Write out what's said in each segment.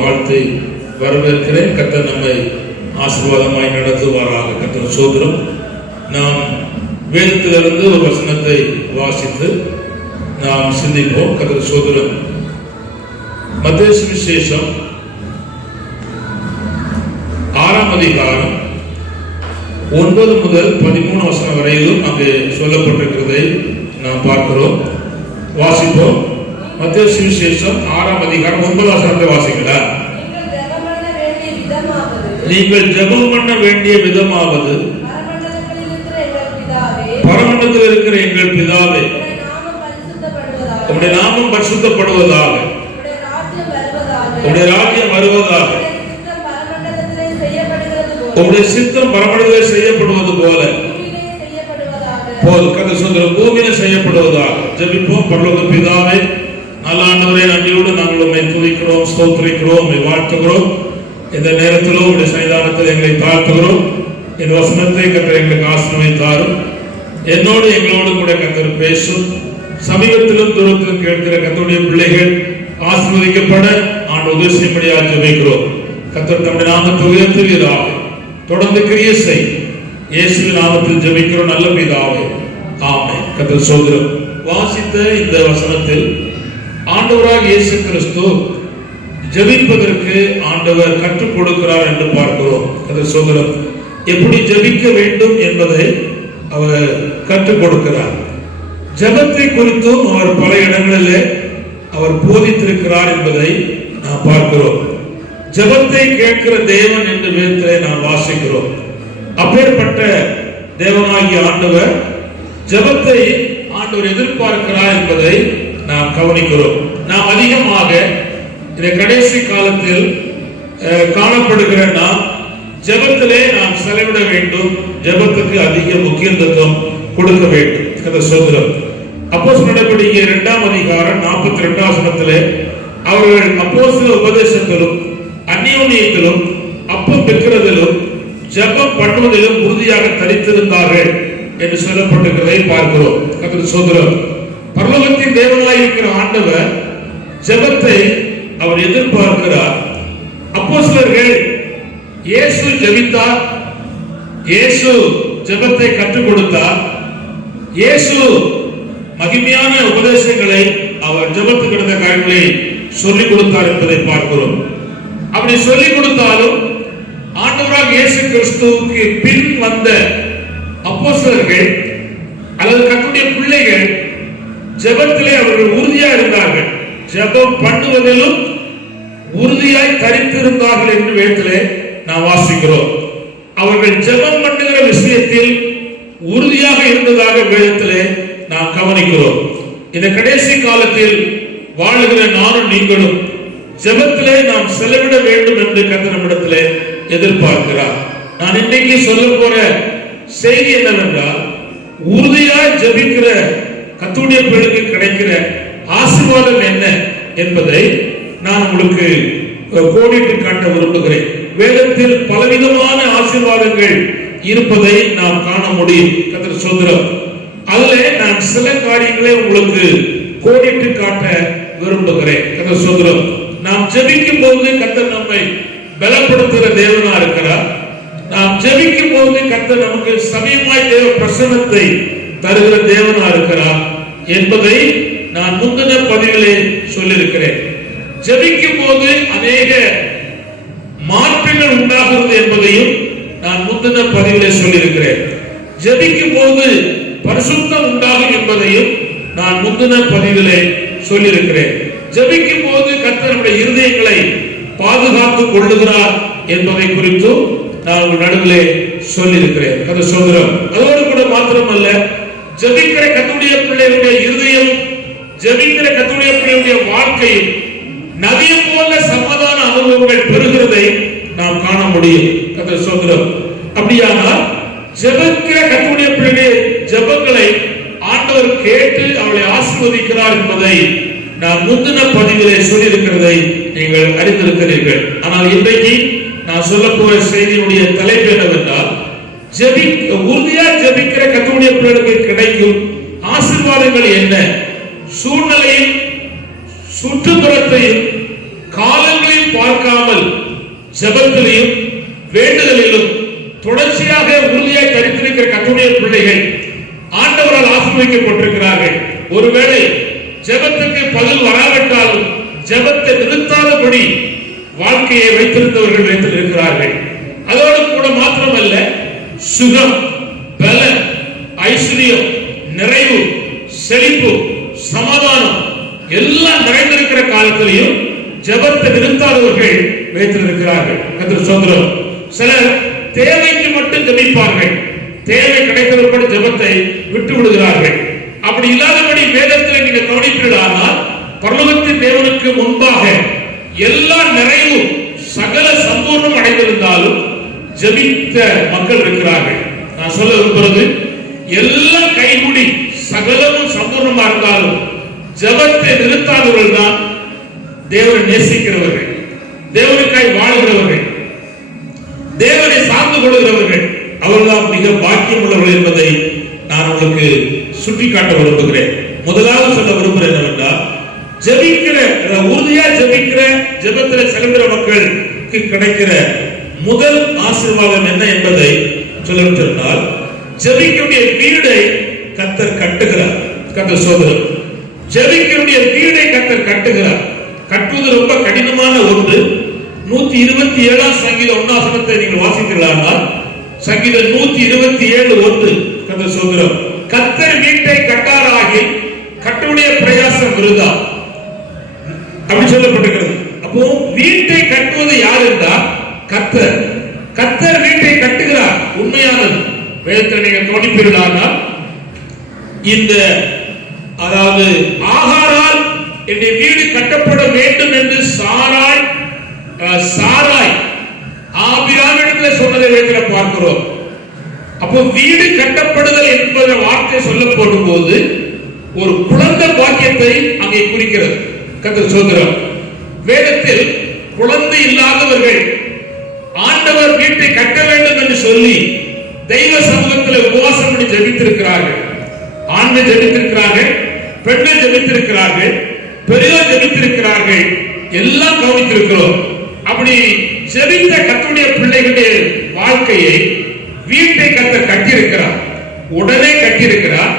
வாழ்த்து வரவேற்கிறேன். கர்த்தர் நம்மை ஆசீர்வாதமாய் நடத்துவாராக. கர்த்தர் சோதரம். நாம் வேதத்திலிருந்து ஒரு வசனத்தை வாசித்து நாம் சிந்திப்போம். கர்த்தர் சோதரம். மத்தேயு சுவிசேஷம் 6ஆம் அதிகாரம் 9 முதல் 13 வசனம் வரையிலும் அங்கு சொல்லப்பட்டிருக்கிறதை நாம் பார்க்கிறோம். வாசிப்போம். மத்தேயு சுவிசேஷம் 6ஆம் அதிகாரம் 9 வசனத்தை வாசிங்களா? நீங்கள் ஜெபம் பண்ண வேண்டிய விதமாவது, பரமண்டலத்தில் இருக்கிற எங்கள் பிதாவே, உம்முடைய நாமம் பரிசுத்தப்படுவதாக, உம்முடைய ராஜ்யம் வருவதாக, உம்முடைய சித்தம் பரமண்டலத்தில் செய்யப்படுவது போல பூமியிலே செய்யப்படுவதாக. ஜெபிப்போம். பரலோக பிதாவே, நல்ல ஆண்டவரே, நன்றியோடு நாங்கள் உம்மை துதிக்கிறோம், ஸ்தோத்திரிக்கிறோம், உம்மை வாழ்த்துகிறோம். இந்த நேரத்திலும் உடைய சன்னிதானத்தில் எங்களை தாழ்த்துகிறோம். இந்த வசனத்தை கர்த்தர் எங்களுக்கு ஆசீர்வதித்தாரும். என்னோடு எங்களோடு கூட கர்த்தர் பேசும். சமீபத்திலும் தூரத்திலும் கேட்கிற கர்த்தருடைய பிள்ளைகள் ஆசீர்வதிக்கப்பட ஆண்டு உதவி செய்யும்படியாக ஜெபிக்கிறோம். கர்த்தர் தம்முடைய நாமத்தை உயர்த்துவீராக. தொடர்ந்து கிரியை செய். இயேசுவின் நாமத்தில் ஜெபிக்கிறோம் நல்ல பிதாவே, ஆமென். கர்த்தர் சோதரம். வாசித்த இந்த வசனத்தில் ஆண்டவராக இயேசு கிறிஸ்து ஜெபிப்பதற்கு ஆண்டவர் கற்றுக் கொடுக்கிறார் என்று பார்க்கிறோம். கர்த்தர் சோதரம். எப்படி ஜெபிக்க வேண்டும் என்பதை அவர் கற்றுக் கொடுக்கிறார். ஜெபத்தை குறித்தும் அவர் பல இடங்களிலே அவர் போதித்திருக்கிறார் என்பதை நாம் பார்க்கிறோம். ஜெபத்தை கேட்கிற தேவன் என்று வேதத்திலே நாம் வாசிக்கிறோம். அப்பேற்பட்ட தேவனாகிய ஆண்டவர் ஜெபத்தை ஆண்டவர் எதிர்பார்க்கிறார் என்பதை நாம் கவனிக்கிறோம். நாம் அதிகமாக இந்த கடைசி காலத்தில் காணப்படுகிற நாம் ஜெபத்திலே நாம் செலவிட வேண்டும். ஜெபத்துக்கு அதிக முக்கியத்துவம் கொடுக்க வேண்டும். கர்த்தர் சோதரம். அப்போஸ்தலர் நடவடிக்கை 2ஆம் அதிகாரம் 42ஆம் வசனத்திலே அவர்கள் அப்போஸ்தல உபதேசத்திலும் அந்யோன்யத்திலும் அப்பம் பெறுவதிலும் ஜெபம் பண்ணுவதிலும் உறுதியாக தரித்திருந்தார்கள் என்று சொல்லப்பட்டிருக்கிறதை பார்க்கிறோம். கர்த்தர் சோதரம். பரலோகத்தின் தேவனாய் இருக்கிற ஆண்டவர் ஜெபத்தை அவர் எதிர்பார்க்கிறார். அப்போஸ்தலர்கள் இயேசு ஜெபித்தார், இயேசு ஜெபத்தை கற்றுக் கொடுத்தார், இயேசு மகிமையான உபதேசங்களை அவர் ஜெபத்துக்கு நடந்த காரியங்களை சொல்லிக் கொடுத்தார் என்பதை பார்க்கிறோம். அப்படி சொல்லிக் கொடுத்தாலும் ஆண்டவராக இயேசு கிறிஸ்துவுக்கு பின் வந்த அப்போஸ்தலர்கள் அல்லது கர்த்தருடைய பிள்ளைகள் ஜெபத்திலே அவர்கள் உறுதியா இருந்தார்கள். ஜெபம் பண்ணுவதிலும் உறுதியாய் தரித்திருந்தார்கள் என்று வேதத்திலே நாம் வாசிக்கிறோம். அவர்கள் ஜெபம் பண்ணுகிற விஷயத்தில் உறுதியாக இருந்ததாக வேதத்திலே நாம் கவனிக்கிறோம். இந்த கடைசி காலத்தில் வாழுகிற நானும் நீங்களும் ஜெபத்திலே நாம் செலவிட வேண்டும் என்று கர்த்தர் நம்மிடத்திலே எதிர்பார்க்கிறார். நான் இன்றைக்கு சொல்ல போற செய்தி என்னவென்றால், உறுதியாய் ஜெபிக்கிற கர்த்தருடைய பிள்ளைக்கு கிடைக்கிற ஆசீர்வாதம் என்ன என்பதை நான் உங்களுக்கு கோடிட்டு காட்ட விரும்புகிறேன். வேதத்தில் பலவிதமான ஆசீர்வாதங்கள் இருப்பதை நாம் காண முடியும். கர்த்தர் சோதரம். அதிலே நான் சில காரியங்களை உங்களுக்கு கோடிட்டு காட்ட விரும்புகிறேன். கர்த்தர் சோதரம். நாம் ஜெபிக்கும் போது கர்த்தர் நம்மை பலப்படுத்துகிற தேவனா இருக்கிறார். நாம் ஜெபிக்கும் போது கர்த்தர் நமக்கு சமயமாய் தேவ பிரசன்னத்தை தருகிற தேவனா இருக்கிறார் என்பதை நான் முந்தின பதிவிலே சொல்லியிருக்கிறேன். ஜெபிக்கும் போது அநேக மாற்றங்கள் உண்டாகிறது என்பதையும் நான் முந்தின பதிவிலே சொல்லியிருக்கிறேன். ஜெபிக்கும் போது பரிசுத்தம் உண்டாகும் என்பதையும் நான் முந்தின பதிவிலே சொல்லியிருக்கிறேன். ஜெபிக்கும் போது கர்த்தர் நம்முடைய இருதயங்களை பாதுகாத்துக் கொள்ளுகிறார் என்பதை குறித்து நான் உங்கள் நடுவிலே சொல்லியிருக்கிறேன். கர்த்தர் சோதரம். அதோடு கூட மாத்திரமல்ல, ஜெபிக்கிற கர்த்தருடைய பிள்ளைகளுடைய இருதயம், ஜெபிக்கிற கர்த்தருடைய பிள்ளைகளுடைய வாழ்க்கையில் நதியை போல சமாதான அனுபவங்கள் பெறுகிறதை நாம் காண முடியும். கர்த்தர் சோதரம். அப்படியானால் ஜெபிக்கிற கர்த்தருடைய பிள்ளைகளுடைய ஜெபங்களை ஆண்டவர் கேட்டு அவளை ஆசீர்வதிக்கிறார் என்பதை நான் முந்தின பதிவிலே சொல்லியிருக்கிறதை நீங்கள் அறிந்திருக்கிறீர்கள். ஆனால் இன்றைக்கு நான் சொல்ல போற செய்தியுடைய தலைப்பு என்னவென்றால், உறுதியா ஜெபிக்கிற கர்த்தருடைய பிள்ளைகளுக்கு கிடைக்கும் ஆசீர்வாதங்கள் என்ன? சூழ்நிலையில் சுற்றுப்புறத்தையும் காலங்களில் பார்க்காமல் ஜெபத்திலும் வேண்டுதலிலும் தொடர்ச்சியாக உறுதியாய் தரித்திருக்கிற கர்த்தருடைய பிள்ளைகள் ஆண்டவரால் ஆசீர்வதிக்கப்பட்டிருக்கிறார்கள். ஒருவேளை ஜெபத்துக்கு பதில் வராவிட்டாலும் ஜெபத்தை நிறுத்தாதபடி வாழ்க்கையை வைத்திருந்தவர்கள் வைத்திருக்கிறார்கள். அதோடு கூட மாத்திரமல்ல, சுகம், பலம், ஐஸ்வர்யம், நிறைவு, செழிப்பு, சமாதானம் எல்லாம் நிறைந்திருக்கிற காலத்திலையும் ஜெபத்தை நிறுத்தாதவர்கள் வைத்திருக்கிறார்கள். கர்த்தர் ஸ்தோத்திரம். சிலர் தேவைக்கு மட்டும் ஜெபிப்பார்கள், தேவை கிடைத்தபடி ஜெபத்தை விட்டு விடுகிறார்கள். அப்படி இல்லாதபடி வேதத்தில் நீங்க கவனிப்பீர்களானால் பரலோகத்தின் தேவனுக்கு முன்பாக எல்லா நிறைவும் சகல சம்பூர்ணம் அடைந்திருந்தாலும் ஜெபித்த மக்கள் இருக்கிறார்கள். நான் சொல்ல விரும்புறது, எல்லாம் கைகூடி சகலமும் சம்பூர்ணமா இருந்தாலும் ஜெபத்தை நிறுத்தாதவர்கள் தான் தேவனை நேசிக்கிறவர்கள், தேவனுக்காய் வாழ்கிறவர்கள், தேவனை சார்ந்து கொள்கிறவர்கள். அவர்கள்தான் மிக பாக்கியம் உள்ளவர்கள் என்பதை நான் உங்களுக்கு சுட்டிக்காட்ட விரும்புகிறேன். முதலாவது சொல்ல விரும்புகிறேன் என்னவென்றால், ஜெபிக்கிற உறுதியா ஜெபிக்கிற ஜெபத்தில் செல்கிற மக்களுக்கு கிடைக்கிற முதல் ஆசீர்வாதம் என்ன என்பதை சொல்ல சொன்னால், ஜெபிக்கக்கூடிய வீடை கர்த்தர் கட்டுகிறார். கர்த்தர் சோதரம். ஜெபிக்கக்கூடிய வீடை கர்த்தர் கட்டுகிறார். கட்டுவது ரொம்ப கடினமான ஒன்று. 127 சங்கீதம் 1 வசனத்தை நீங்கள் வாசிக்கிறீர்களானால், சங்கீதம் 127:1 கர்த்தர் சோதரம். கர்த்தர் வீட்டை கட்டாராகி கட்டுடைய பிரயாசம் விருதா அப்படி சொல்லப்பட்டிருக்கிறது. அப்போ வீட்டை கட்டுவது யார் என்றால் கர்த்தர். கர்த்தர் வீட்டை கட்டுகிறார். உண்மையானது. வேதத்தில் நீங்கள் கவனிப்பீர்களானால், இந்த அதாவது ஆகாரால் என்னுடைய வீடு கட்டப்பட வேண்டும் என்று சாராய் ஆபிரகாமிடத்தில் சொன்னதை வேதத்தில் பார்க்கிறோம். அப்போ வீடு கட்டப்படுதல் என்பத வார்த்தை சொல்லப்படும் போது ஒரு குழந்தை பாக்கியத்தை அங்கே குறிக்கிறது. கர்த்தர் ஸ்தோத்திரம். வேதத்தில் குழந்தை இல்லாதவர்கள் ஆண்டவர் வீட்டை கட்ட வேண்டும் என்று சொல்லி தெய்வ சமூகத்தில் உபவாசம் பண்ணி ஜெபித்திருக்கிறார்கள். ஆண்கள் ஜெபித்திருக்கிறார்கள், பெண்கள் ஜெபித்திருக்கிறார்கள், பெரியோர் ஜெபித்திருக்கிறார்கள். எல்லாம் கவனித்திருக்கிறோம். அப்படி ஜெபித்த கர்த்தருடைய பிள்ளைகளுடைய வாழ்க்கையை வீட்டை கர்த்தர் கட்டியிருக்கிறார். உடனே கட்டியிருக்கிறார்.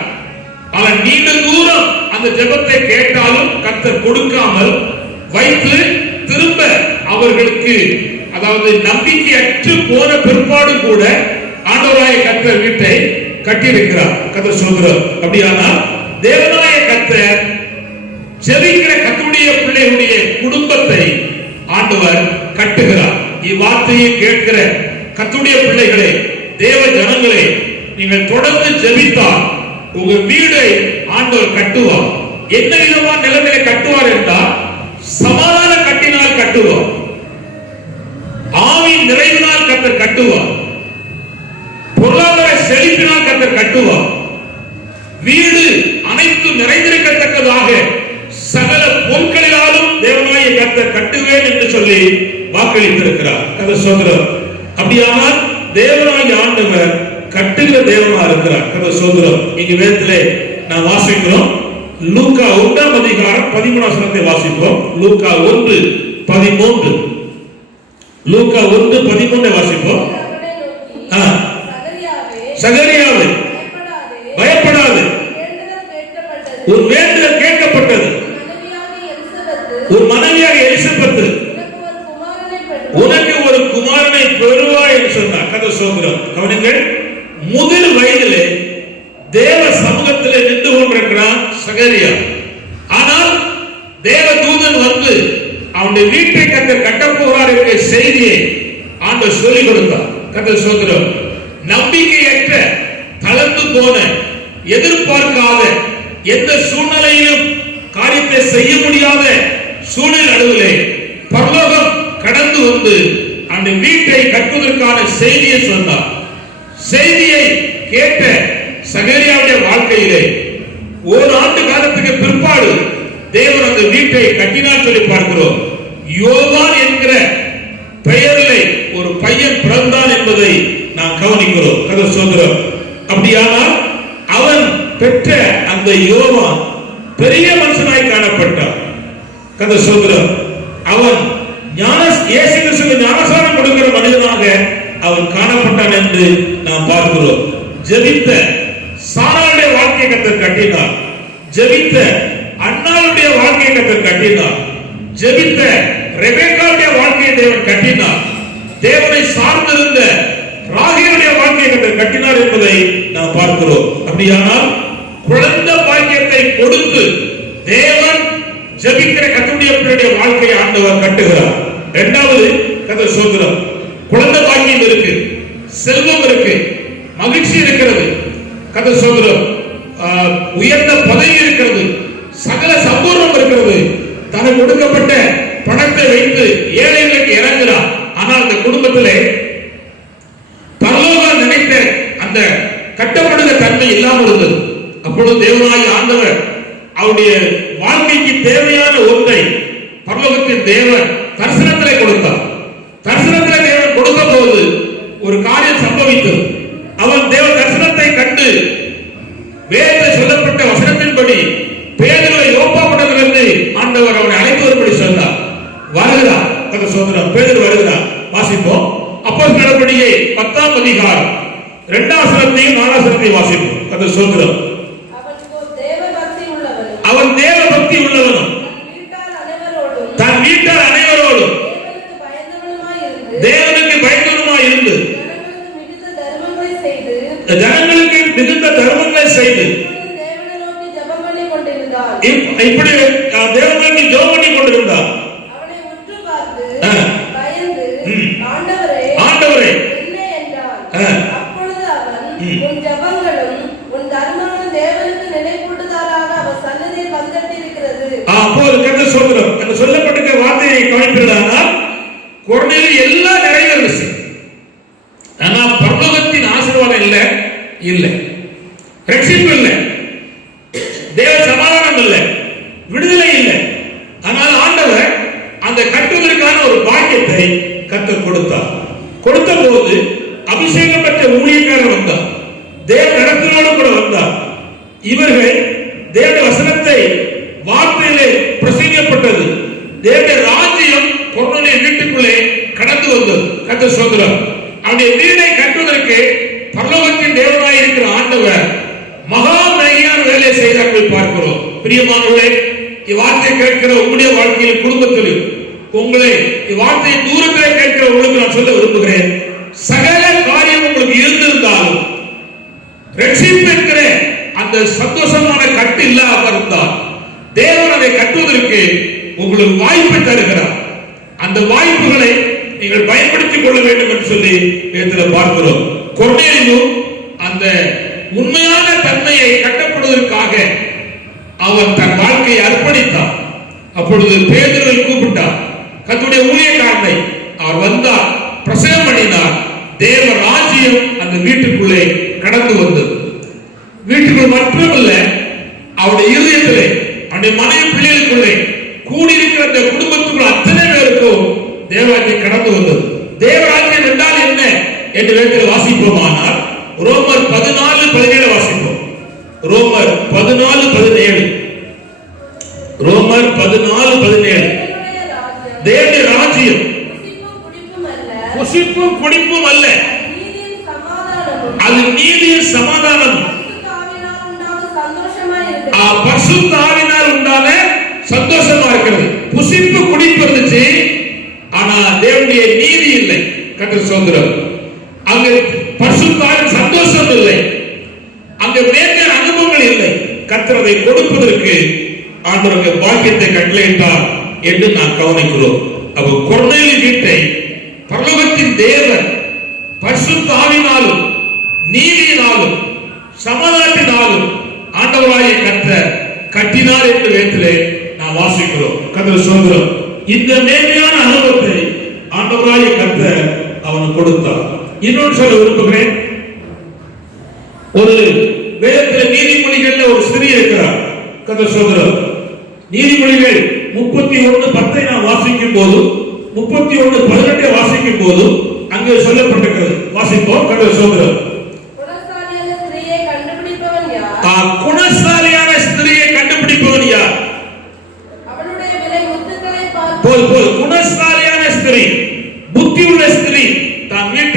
ஆனால் நீண்ட தூரம் அந்த ஜெபத்தை கேட்டாலும் கர்த்தர் கொடுக்காமல் வைத்து திரும்ப அவர்களுக்கு, அதாவது நம்பிக்கையற்று போன பிற்பாடு கூட ஆண்டவராய கர்த்தர் வீட்டை கட்டியிருக்கிறார். கர்த்தர் சொல்கிறார். அப்படியானால் தேவனாய கர்த்தர் ஜெபிக்கிற கர்த்தருடைய பிள்ளைகளுடைய குடும்பத்தை ஆண்டவர் கட்டுகிறார். இவ்வார்த்தையை கேட்கிற கர்த்தருடைய பிள்ளைகளே, தேவ ஜனங்களே, நீங்கள் தொடர்ந்து ஜெபித்தால் உங்க வீடை ஆண்டவர் கட்டுவார். என்ன விதமான நிலைமையை கட்டுவார் என்றால், சமாதான கட்டினால் கட்டுவார், ஆவியின் நிறைவினால் கர்த்தர் கட்டுவார், பொருளாதார செழிப்பினால் கர்த்தர் கட்டுவார். வீடு அனைத்து நிறைந்திருக்கத்தக்கதாக சகல பொருட்களினாலும் தேவனாய கர்த்தர் கட்டுவேன் என்று சொல்லி வாக்களித்திருக்கிறார். கர்த்தர் சோதரம். அப்படியானால் தேவனாய ஆண்டவர் கட்டுகிற தேவனா இருக்கிறார். கர்த்தர் சோதரம். இங்க வேதத்திலே நாம் வாசிக்கிறோம். லூக்கா 1 அதிகாரம் 13 வசனத்தை வாசிப்போம். லூக்கா 1:13. லூக்கா 1:13 வாசிப்போம். சகரியாவே பயப்படாதே, உன் வேண்டுதல் கேட்கப்பட்டது. உன் மனைவியாக எலிசபெத் உனக்கு ஒரு குமாரனை பெறுவாய் என்று சொன்னார். கர்த்தர் சோதரம். கவனிங்கள். முதல் வயதிலே தேவ சமூகத்திலே நின்று கொண்டிருக்கிறான் சகரியா. ஆனால் தேவ தூதன் வந்து அவனுடைய வீட்டை கர்த்தர் கட்டப் போகிறார் என்ற செய்தியை ஆண்டவர் சொல்லிக் கொடுத்தார். கர்த்தர் சோதரம். நம்பிக்கையற்ற, தளர்ந்து போன, எதிர்பார்க்காத, எந்த சூழ்நிலையிலும் காரியத்தை செய்ய முடியாத சூழ்நிலை நடுவிலே பரலோகம் கடந்து வந்து அந்த வீட்டை கட்டுவதற்கான செய்தியை சொன்னார். செய்தியை கேட்ட சகரியாவுடைய வாழ்க்கையிலே ஒரு ஆண்டு காலத்துக்கு பிற்பாடு தேவன் அந்த வீட்டை கட்டினார் சொல்லி பார்க்கிறோம். யோவான் என்கிற பெயரிலே ஒரு பையன் பிறந்தான் என்பதை நாம் கவனிக்கிறோம். கர்த்தர் சோதரம். அப்படியானால் அவன் பெற்ற அந்த யோவான் பெரிய மனுஷனாய் காணப்பட்டான். கர்த்தர் சோதரம். அவன் இயேசு கிறிஸ்துவுக்கு ஞானஸ்நானம் கொடுக்கிற மனிதனாக அவன் காணப்பட்டான் என்று நாம் பார்க்கிறோம். ஜெபித்த சாராளுடைய வாழ்க்கையை கர்த்தர் கட்டினார். ஜெபித்த அன்னாளுடைய வாழ்க்கையை கர்த்தர் கட்டினார். ஜெபித்த ரெபெக்காவுடைய வாழ்க்கையை தேவன் கட்டினார். தேவனை சார்ந்திருந்த ராகேலுடைய வாழ்க்கையை கர்த்தர் கட்டினார் என்பதை நாம் பார்க்கிறோம். அப்படியானால் குழந்தை பாக்கியத்தை கொடுத்து தேவன் ஜெபிக்கிற கர்த்தருடைய பிள்ளையுடைய வாழ்க்கையை ஆண்டவர் கட்டுகிறார். இரண்டாவது கர்த்தர் சொல்கிறார், குழந்தை பாக்கியம் இருக்கு, செல்வம் இருக்கு, மகிழ்ச்சி இருக்கிறது, கர்த்தர் சொல்கிறார், உயர்ந்த பதவி இருக்கிறது, சகல சம்பூர்ணம் இருக்கிறது. தனக்கு கொடுக்கப்பட்ட பணத்தை வைத்து ஏழைகளுக்கு இறங்குகிறார். ஆனால் அந்த குடும்பத்திலே பரலோகம் நினைத்த அந்த கட்டப்படுகிற தன்மை இல்லாமல் இருந்தது. அப்பொழுது தேவனாய் ஆண்டவர் அவருடைய வாழ்க்கைக்கு தேவையான ஒன்றை பரலோகத்தின் தேவன் தரிசனத்திலே கொடுத்தார். தரிசனத்திலே தேவன் கொடுத்த போது ஒரு காரியம் சம்பவித்தது. அவன் தேவ தரிசனத்தை கண்டு வேதத்தில் சொல்லப்பட்ட வசனத்தின்படி பேதுருவை யோப்பாப்பட்டதிலிருந்து ஆண்டவர் அவனை அழைத்து வரும்படி சொன்னார். வருகிறார், பேதுரு வருகிறார். வாசிப்போம். அப்போஸ்தலர் நடபடியை 10ஆம் அதிகாரம் 2ஆம் வசனத்தையும் 4ஆம் வசனத்தையும் வாசிப்போம். அது சொல்கிறோம், அவன் தேவ பக்தி உள்ளவனும் தன் வீட்டார் அனைவரோடும் தேவனுக்கு பயந்தவனுமாய் இருந்து ஜனங்களுக்கு மிகுந்த தர்மங்களை செய்து இப்படி தேவனுக்கு ஜெபம் பண்ணி கொண்டிருந்தார். ஆண்டவரே அப்பொழுது அவன் உன் ஜெபங்களும் உன் தர்மங்களும் தேவனுக்கு நினைப்பூட்டுதலாக அவர் சன்னதியில் வந்தட்டிருக்கிறது. அப்போது கர்த்தர் சொல்கிறார், அந்த சொல்லப்பட்ட வார்த்தையை கவனிப்பீர்களானால் கொர்நேலியு எல்லாம் நிறைவேறுச்சு. ஆனா பரலோகத்தின் ஆசீர்வாதம் இல்ல, ரட்சிப்பு இல்ல, தேவ சமாதானம் இல்ல, விடுதலை இல்ல. ஆனால் ஆண்டவர் அந்த கட்டுவதற்கான ஒரு பாக்கியத்தை கர்த்தர் கொடுத்தார். கொடுத்த போது அபிஷேகம் பெற்ற ஊழியக்காரர் வந்தார், தேவ நடத்தினோடு கூட வந்தார். இவர்கள் தேவ வசனத்தை வார்த்தையிலே பிரசங்கிக்கப்பட்டது. தேவ ராஜ்யம் கொர்நேலியு வீட்டுக்குள்ளே கடந்து வந்தது. கர்த்தர் சொல்கிறார், அவருடைய வீடை கட்டுவதற்கு பரலோகத்தின் தேவனாய் இருக்கிற ஆண்டவர் மகா மையான வேலையை செய்தார்கள் பார்க்கிறோம். பிரியமானவர்களே, இவ்வார்த்தை கேட்கிற உங்களுடைய வாழ்க்கையில் குடும்பத்தில் உங்களை இவ்வார்த்தையை தூரத்திலே கேட்கிற உங்களுக்கு நான் சொல்ல விரும்புகிறேன், சகல காரியம் உங்களுக்கு இருந்திருந்தாலும் ரட்சிப்பு என்கிற அந்த சந்தோஷமான கட்டு இல்லாமல் இருந்தால் தேவன் அதை கட்டுவதற்கு உங்களுக்கு வாய்ப்பை தருகிறார். அந்த வாய்ப்புகளை நீங்கள் பயன்படுத்திக் கொள்ள வேண்டும் என்று சொல்லி வேதத்தில் பார்க்கிறோம். கொர்நேலியு அந்த உண்மையான தன்மையை கட்டப்படுவதற்காக அவன் தன் வாழ்க்கையை அர்ப்பணித்தார். அப்பொழுது பேதுருவை கூப்பிட்டார், கர்த்தருடைய ஊழியக்காரனை. அவர் வந்தார், பிரசங்கம் பண்ணினார். தேவ ராஜ்யம் அந்த வீட்டுக்குள்ளே கடந்து வந்தது. வீட்டுக்குள் மட்டுமல்ல, அவருடைய இருதயத்திலே, அவருடைய மனைவி பிள்ளைகளுக்குள்ளே கூடியிருக்கிற அந்த குடும்பத்துக்குள் அத்தனை பேருக்கும் தேவராஜ்யம் கடந்து வந்தது. தேவராஜ்யம் என்றால் என்ன என்று வேதத்தில் வாசிப்போமானால் ரோமர் 14:17 வாசிப்போம். ரோமர் 14:17. ரோமர் 14:17. தேவனுடைய ராஜ்யம் புசிப்பும் குடிப்பும் அல்ல, அது நீதியும் சமாதானமும் பரிசுத்த ஆவியினால் உண்டான சந்தோஷமா இருக்கிறது. புசிப்பு குடிப்பு இருந்துச்சு, ஆனா தேவனுடைய நீதி இல்லை. கர்த்தர் சொல்கிறார், அங்க பரிசுத்த ஆவியின் சந்தோஷம் இல்லை, அங்க வேண்டிய அனுபவங்கள் இல்லை. கர்த்தர் அதை கொடுப்பதற்கு ஆண்டவருக்கு பாக்கியத்தை கட்டளையிட்டார் என்று நாம் கவனிக்கிறோம். அப்ப கொர்நேலியு வீட்டை பரலோகத்தின் தேவன் பரிசுத்த ஆவியினாலும் நீதியினாலும் சமாதானத்தினாலும் ஆண்டவராகிய கர்த்தர் கட்டினார் என்று வேதத்திலே நாம் வாசிக்கிறோம். கர்த்தர் சொல்கிறோம், இந்த மேன்மையான அனுபவத்தை ஆண்டவராகிய கர்த்தர் அவனுக்கு கொடுத்தார். இன்னொன்று சொல்ல விரும்புகிறேன், ஒரு வேதத்தில் நீதிமொழிகள்ல ஒரு ஸ்திரீ இருக்கிறார். கர்த்தர் சொல்கிறார், நீதிமொழிகள் 31:10 நாம் வாசிக்கும் போது 31:18 வாசிக்கும் போது அங்கே சொல்லப்பட்டிருக்கிறது. வாசிப்போம். கர்த்தர் சொல்கிறார், குணசாலியான ஸ்திரியை கண்டுபிடிப்பவன் யார்? குணசாலியான ஸ்திரீ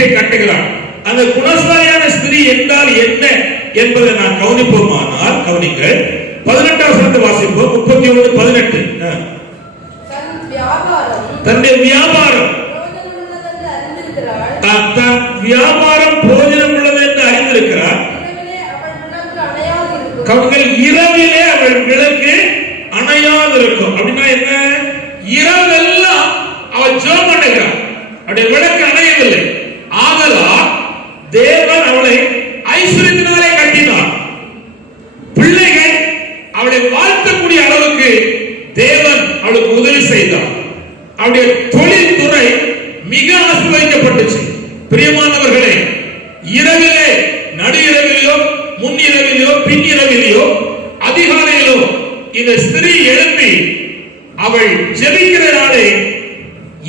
ஸ்திரீயை கட்டுகிறான். அந்த குணசாலியான ஸ்திரீ என்றால் என்ன என்பதை நான் கவனிப்போமானால், கவனிங்கள், 18 வசனத்தை வாசிப்போம். 31:18. தன்னுடைய வியாபாரம் தன் வியாபாரம் போஜனம் உள்ளது என்று அறிந்திருக்கிறார். இரவிலே அவள் விளக்கு அணையாதிருக்கும். அப்படின்னா என்ன? இரவெல்லாம் அவள் ஜெபம் பண்ணுகிறாள், அவருடைய விளக்கு அணையவில்லை. ஆதலால் தேவன் அவளை ஐஸ்வர்யத்தினாலே கட்டினார். பிள்ளைகள் அவளை வாழ்த்தக்கூடிய அளவுக்கு தேவன் அவளுக்கு உதவி செய்தார். அவருடைய தொழில் துறை மிக ஆசீர்வதிக்கப்பட்டுச்சு. பிரியமானவர்களே, இரவிலே, நடு இரவிலோ, முன் இரவிலோ, பின் இரவிலோ, அதிகாலையிலோ இந்த ஸ்திரீ எழுப்பி அவள் ஜெபிக்கிறனாலே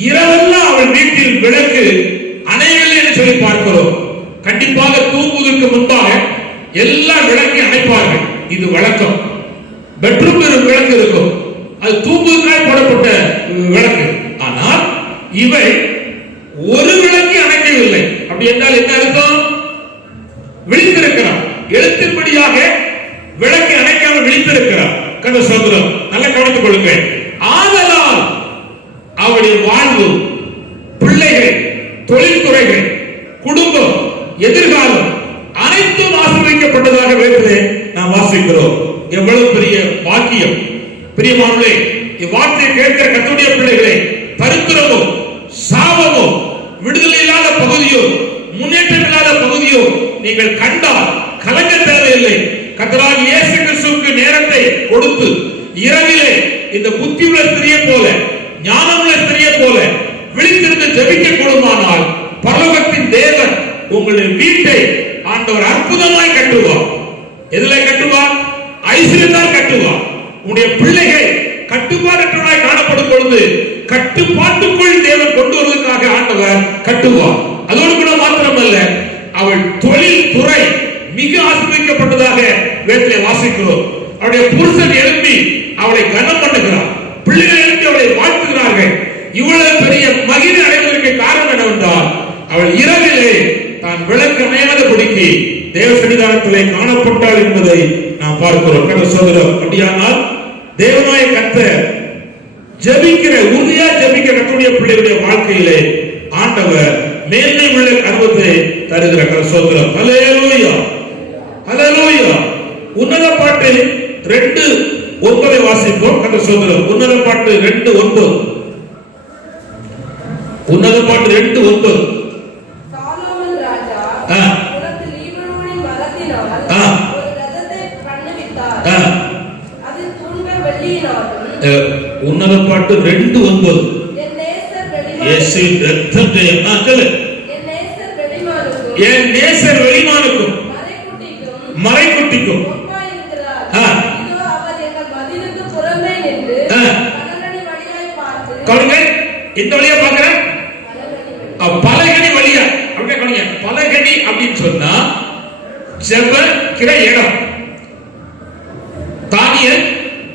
இரவெல்லாம் அவள் வீட்டில் விளக்கு அணையவில்லை என்று சொல்லி பார்க்கிறோம். கண்டிப்பாக தூங்குவதற்கு முன்பாக எல்லா விளக்கை அணைப்பார்கள். இது வழக்கம். பெட்ரூம் விளக்கு இருக்கும், அது தூங்குவதற்காக போடப்பட்ட விளக்கு. ஆனால் இவை ஒரு விளக்கை அணைக்கவில்லை. அப்படி என்றால் என்ன அர்த்தம்? விழித்திருக்கிறார். எழுத்தின்படியாக விளக்கை அணைக்காமல் விழித்திருக்கிறார். கர்த்தருடைய ஸ்தோத்திரம். நல்லா கவனித்துக் கொள்ளுங்கள். ஆதலால் அவருடைய வாழ்வு, பிள்ளைகள், தொழில்துறைகள், குடும்பம், எதிர்காலம் அனைத்தும் ஆசீர்வதிக்கப்பட்டதாக வேதத்திலே நாம் வாசிக்கிறோம். எவ்வளவு பெரிய பாக்கியம்! பிரியமானவர்களே, இவ்வார்த்தையை கேட்கிற கர்த்தருடைய பிள்ளைகளை, தரித்திரமோ, சாபமோ, விடுதலை இல்லாத பகுதியோ, முன்னேற்றம் இல்லாத பகுதியோ நீங்கள் கண்டால் கலங்க தேவையில்லை. கர்த்தராகிய இயேசு கிறிஸ்துவுக்கு நேரத்தை கொடுத்து இரவிலே இந்த புத்தியுள்ள ஸ்திரியை போல, ஞானமுள்ள ஸ்திரியை போல விழித்திருந்து ஜெபிக்க கூடுமானால் பரலோகத்தின் தேவன் உங்களுடைய வீட்டை ஆண்டவர் அற்புதமாய் கட்டுவார். எதிலே கட்டுவார்? ஐஸ்வர்யத்தால் கட்டுவார். உங்களுடைய பிள்ளைகள் கட்டுப்பாடற்றவராய் காணப்படும் பொழுது கட்டுப்பாட்டுக்குள் தேவன் கொண்டு வருவதற்காக ஆண்டவர் கட்டுவார். அதோடு கூட மாத்திரமல்ல, அவள் தொழில் துறை மிக ஆசீர்வதிக்கப்பட்டதாக வேதத்திலே வாசிக்கிறோம். அவருடைய புருஷன் எழுப்பி அவளை கனம் பண்ணுகிறார், பிள்ளைகள் எழுப்பி அவளை வாழ்த்துகிறார்கள். இவ்வளவு பெரிய மகிழ்ச்சி அடைவதற்கு காரணம் என்னவென்றால், அவள் இரவிலே தான் விளக்கு அணையாதபடிக்கு தேவ சன்னிதானத்திலே காணப்பட்டாள் என்பதை நாம் பார்க்கிறோம். கர்த்தருடைய சோதரம். அப்படியானால் தேவனாய கர்த்தர் ஜெபிக்கிற, உறுதியா ஜெபிக்கிற கர்த்தருடைய பிள்ளைகளுடைய வாழ்க்கையிலே ஆண்டவர் மேன்மை உள்ள அனுபவத்தை தருகிற கர்த்தருடைய சோதரம். ஹல்லேலூயா, ஹல்லேலூயா. உன்னத பாட்டு 2:9 வாசிப்போம். கர்த்தருடைய சோதரம். உன்னத பாட்டு 2:9. உன்னத பாட்டு 2:9. சாலோமன் ராஜா உனக்கு லீபனோனின் மரத்தினால் ஒரு ரதத்தை பண்ணுவித்தார். அதில் தூண்கள் வெள்ளியினாலும். உன்னத பாட்டு 2:9. என் நேசர் இயேசுவின் இரத்தத்தை என் நேசர் வெளிமானுக்கும் மறைக்குட்டிக்கும் ஒப்பாயிருக்கிறார். இதோ அவர் எங்கள் மதிலுக்கு புறமே நின்று பலகணி வழியாய் பார்த்து. கவனிங்க, இந்த வழியா பார்க்கிறேன், பலகணி வழியா. அப்படியே கவனிங்க, பலகணி அப்படின்னு சொன்னா ஜெபிக்கிற இடம். தானியல்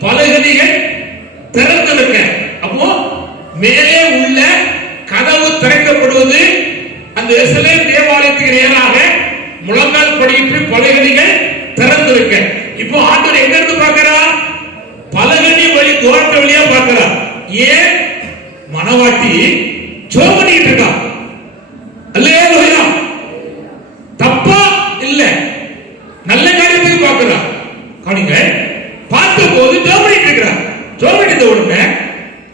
பலகணிகள் திறந்திருக்க. அப்போ மேலே உள்ள கதவு திறக்கப்படுவது அந்த எருசலேம் தேவாலயத்துக்கு நேராக முழங்கால் படியிட்டு பலகணிகள் திறந்திருக்க. இப்போ ஆண்டவர் எங்க இருந்து பார்க்கிறார்? பலகணி வழி, துவாரத்து வழியா பார்க்கிறார். ஏன்? மனவாட்டி ஜெபம் பண்ணிட்டு இருக்கா. அல்லேலூயா. தப்பா இல்ல, நல்ல காரியத்துக்கு பார்க்கிறார். கவனிங்க, பார்த்த போது ஜெபம் பண்ணிட்டு இருக்கிறார். ஜெபம் பண்ணிட்ட உடனே,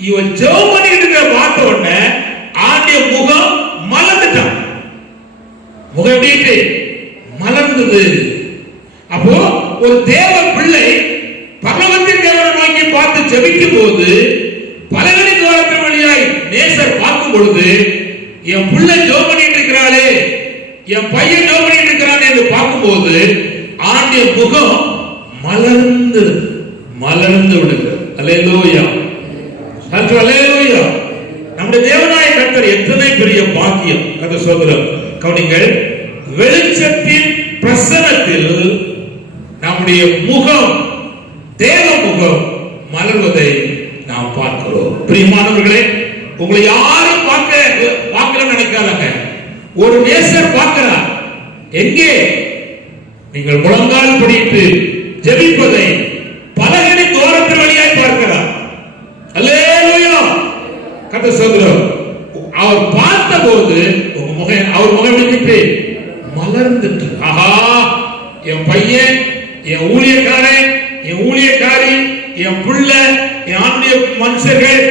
இவன் ஜெபம் பண்ணிட்டு இருக்கிற பார்த்த உடனே ஆண்டிய முகம் மலர்ந்துட்டான். முகம் எப்படி மலர்ந்தது? அப்போ ஒரு தேவ பிள்ளை பகவத்தின் தேவனை நோக்கி பார்த்து ஜெபிக்கும் போது, பலகணி துவாரத்தின் வழியாய் நேசர் பார்க்கும் பொழுது, என் பிள்ளை ஜெபம் பண்ணிட்டு இருக்கிறாளே, என் பையன் ஜெபம் பண்ணிட்டு இருக்கிறானே என்று பார்க்கும்போது ஆண்டிய முகம் மலர்ந்து விடுகிறது. அல்லேலூயா, அல்லேலூயா. நம்முடைய தேவனாய கர்த்தர் எத்தனை பெரிய பாக்கியம்! கர்த்தர் சோதரம். கவனிங்கள், வெளிச்சத்தின் பிரசன்னத்தில் நம்முடைய முகம், தேவ முகம் மலர்வதை நாம் பார்க்கிறோம். பிரியமானவர்களே, உங்களை யாரும் பார்க்கல நினைக்காதங்க. ஒரு நேசர் பார்க்கிறார். எங்கே நீங்கள் முழங்கால் படிட்டு ஜெபிப்பதை பலகனின் தோரத்தின் வழியாய் பார்க்கிறார். அல்லேலூயா. கர்த்தர் ஸ்தோத்திரம். அவர் பார்த்தபோது அவர் முகம் எப்படி மலர்ந்துட்டு, ஆஹா, என் பையன், என் ஊழியக்காரன், என் ஊழியக்காரி, என் புள்ள, என் ஆன்மீக மனுஷர்கள்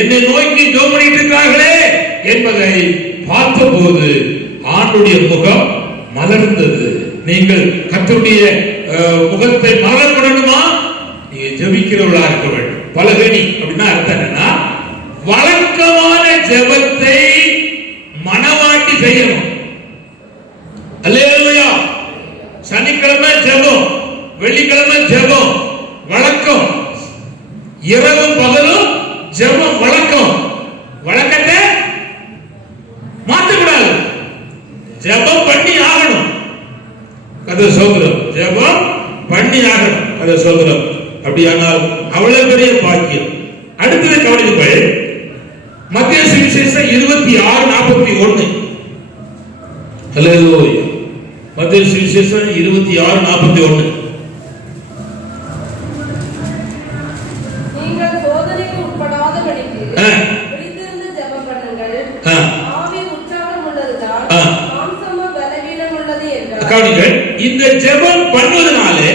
என்னை நோக்கி ஜெபம் பண்ணிட்டு இருக்கிறார்களே என்பதை பார்த்தபோது ஆண்டுடைய முகம் மலர்ந்தது. நீங்கள் கர்த்தருடைய முகத்தை மலர் பண்ணணுமா? நீங்க ஜெபிக்கிறவர்களா இருக்க வேண்டும். பலகனி அப்படின்னா அர்த்தம் என்னன்னா, வழக்கமான ஜெபத்தை மனவாட்டி செய்யணும். அல்லேலூயா. சனிக்கிழமை ஜெபம், வெள்ளிக்கிழமை ஜெபம் வழக்கம், இரவும் பகலும் ஜெபம் வழக்கம். வழக்கத்தை மாற்றக்கூடாது, ஜெபம் பண்ணி ஆகணும். கர்த்தர் ஸ்தோத்திரம். ஜெபம் பண்ணி ஆகணும். கர்த்தர் ஸ்தோத்திரம். அப்படியானால் அவ்வளவு பெரிய பாக்கியம். அடுத்தது கவனித்து பாரு, மத்தேயு சுவிசேஷம் 26:41. அல்லேலூயா. மத்தேயு சுவிசேஷம் 26:41. நீங்கள் சோதனைக்கு உட்படாதபடிக்கு விழித்திருந்து ஜெபம் பண்ணுங்கள். ஆவி உற்சாகம் உள்ளதுதான், மாம்சமோ பலவீனம் உள்ளது என்றார். கவனிங்கள், இந்த ஜெபம் பண்ணுவதனாலே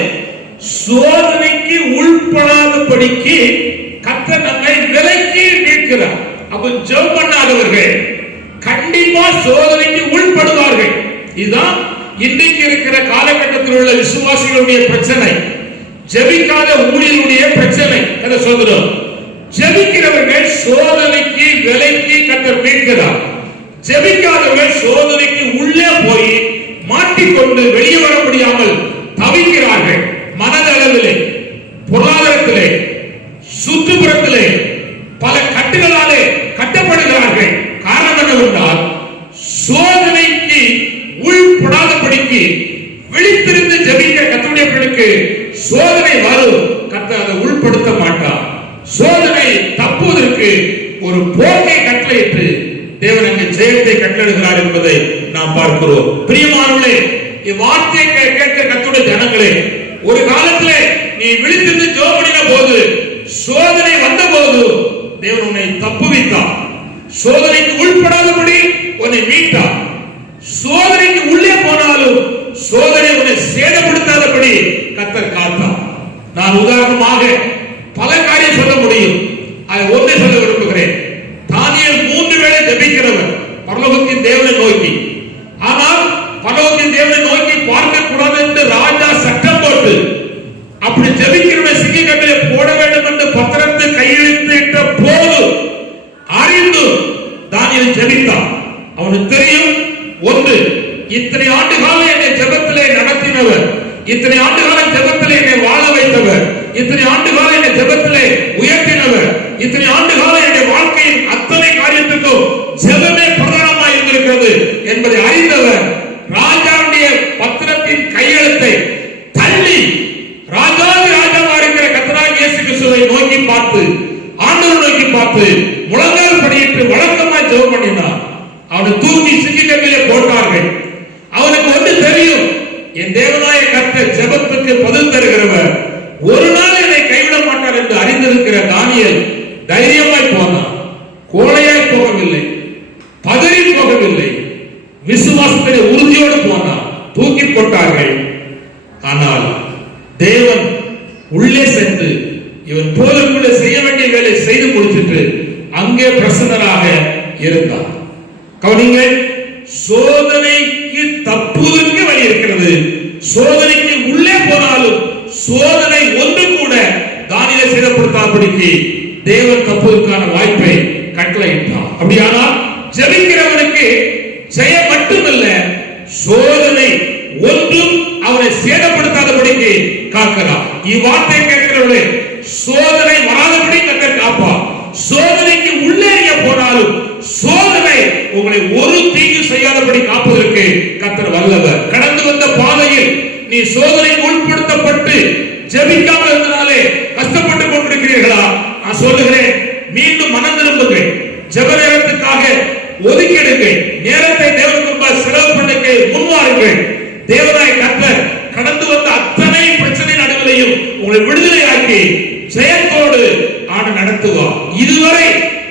சோதனைக்கு உட்படாதபடிக்கு கர்த்தர் நம்மை விலக்கி மீட்கிறார். அப்ப ஜெபம் பண்ணாதவர்கள் கண்டிப்பா சோதனைக்கு உட்படுவார்கள். இதுதான் இன்றைக்கு இருக்கிற காலகட்டத்தில் உள்ள விசுவாசிகளுடைய பிரச்சனை, ஜெபிக்காத ஊழியருடைய பிரச்சனை. கர்த்தர் சொல்கிறார், ஜெபிக்கிறவர்கள் சோதனைக்கு விலக்கி கர்த்தர் மீட்கிறார். ஜெபிக்காதவர்கள் சோதனைக்கு உள்ளே போய் மாட்டிக்கொண்டு வெளியே வர முடியாமல் தவிக்கிறார்கள். மனதளவிலே, பொருளாதாரத்திலே, சுற்றுப்புறத்திலே பல கட்டுகளாலே கட்டப்படுகிறார்கள். காரணம் என்னவென்றால், சோதனைக்கு உள்படாதபடிக்கு விழித்திருந்து ஜெபிக்க கர்த்தருடையவர்களுக்கு சோதனை வரும், கர்த்தர் அதை உள்படுத்த மாட்டார். சோதனை தப்புவதற்கு ஒரு போக்கை கட்டளையிட்டு தேவன் அங்கே ஜெயத்தை கட்டளையிடுகிறார் என்பதை நாம் பார்க்கிறோம். பிரியமானவர்களே, இவ்வார்த்தையை கேட்கிற கர்த்தருடைய ஜனங்களே, ஒரு காலத்திலே நீ விழித்திருந்து ஜெபம் பண்ணின போது, சோதனை வந்த போது தேவன் உன்னை தப்புவித்தார். சோதனைக்கு உள்படாதபடி உன்னை மீட்டார். சோதனைக்கு உள்ளே போனாலும் சோதனை உன்னை சேதப்படுத்தாதபடி கர்த்தர் காத்தார். நான் உதாரணமாக பல காரியம் சொல்ல முடியும். அதை ஒன்றை சொல்ல விரும்புகிறேன். தானியேல் 3 வேளை ஜெபிக்கிறவர் பரலோகத்தின் தேவனை நோக்கி. ஆனால் பரலோகத்தின் தேவனை நோக்கி பார்க்க கூடாது என்று ராஜா சட்டம் போட்டு, அப்படி ஜெபிக்கிறவனை சிங்கக்கட்டிலே போட வேண்டும் என்று பத்திரத்தை கையெழுத்திட்ட போது அறிந்து தானியேல் ஜெபித்தான். அவனுக்கு தெரியும், ஒன்று, இத்தனை ஆண்டு காலம் என்னை ஜெபத்திலே நடத்தினவர், இத்தனை ஆண்டு காலம் ஜெபத்திலே என்னை வாழ வைத்தவர், இத்தனை ஆண்டு காலம் என்னை ஜெபத்திலே உயர்த்தினவர், இத்தனை ஆண்டு காலம் என்னுடைய வாழ்க்கையின் அத்தனை காரியத்துக்கும் ஜெபமே பிரதானமாக இருந்திருக்கிறது என்பதை அறிந்தவர் ராஜாவுடைய பத்திரத்தின் கையெழுத்தை தள்ளி ராஜாதி ராஜாவா இருக்கிற கர்த்தராகிய இயேசு கிறிஸ்துவை நோக்கி பார்த்து, ஆண்டவரை நோக்கி பார்த்து முழங்கால் படியிட்டு வழக்கமாய் ஜெபம் பண்ணினார். அவனை தூக்கி சிங்கக்கட்டிலே போட்டார்கள். அவனுக்கு ஒன்று தெரியும், என் தேவனாய கர்த்தர் ஜெபத்துக்கு பதில் தருகிறவர், ஒரு நாள் என்னை கைவிட மாட்டார் என்று அறிந்திருக்கிற தானியேல் தைரியமாய் போனார். கோழையாய் போகவில்லை, பதறி போகவில்லை, விசுவாசத்திலே உறுதியோடு போனார். தூக்கி போட்டார்கள். ஆனால் தேவன் உள்ளே சென்று இவன் போதற்குள்ளே செய்ய வேண்டிய வேலை செய்து முடிச்சிட்டு அங்கே பிரசன்னராக இருந்தார். கவனிங்கள், சோதனைக்கு தப்புவதற்கு வழி இருக்கிறது. சோதனைக்கு உள்ளே போனாலும் சோதனை ஒன்று கூட தானியேலை சேதப்படுத்தாதபடிக்கு தேவன் தப்புவதற்கான வாய்ப்பை கட்டளையிட்டார். அப்படியானால் ஜெபிக்கிறவனுக்கு ஜெயம் மட்டுமல்ல, சோதனை ஒன்றும் அவனை சேதப்படுத்தாதபடிக்கு காக்கிறார். இவ்வார்த்தை கேட்கிறவர்களே, சோதனை வராதபடி கர்த்தர் காப்பார். சோதனைக்கு உள்ளே போனாலும் சோதனை உங்களை ஒரு தீங்கு செய்யாதபடி காப்பதற்கு கர்த்தர் வல்லவர். கடந்து வந்த பாதையில் நீ சோதனைக்கு உட்படுத்தப்பட்டு ஜெபிக்காமல் இருந்தனாலே கஷ்டப்பட்டுக் கொண்டிருக்கிறீர்களா? நான் சொல்லுகிறேன், மீண்டும் மனம் திரும்புங்கள். ஜெப நேரத்துக்காக ஒதுக்கிடுங்கள். நேரத்தை தேவனுக்கு வாருங்கள். தேவனாய கர்த்தர் கடந்து வந்த அத்தனை பிரச்சனை நடுவிலையும் உங்களை விடுதலையாக்கி ஜெயத்தோடு ஆண்டு நடத்துவார். இதுவரை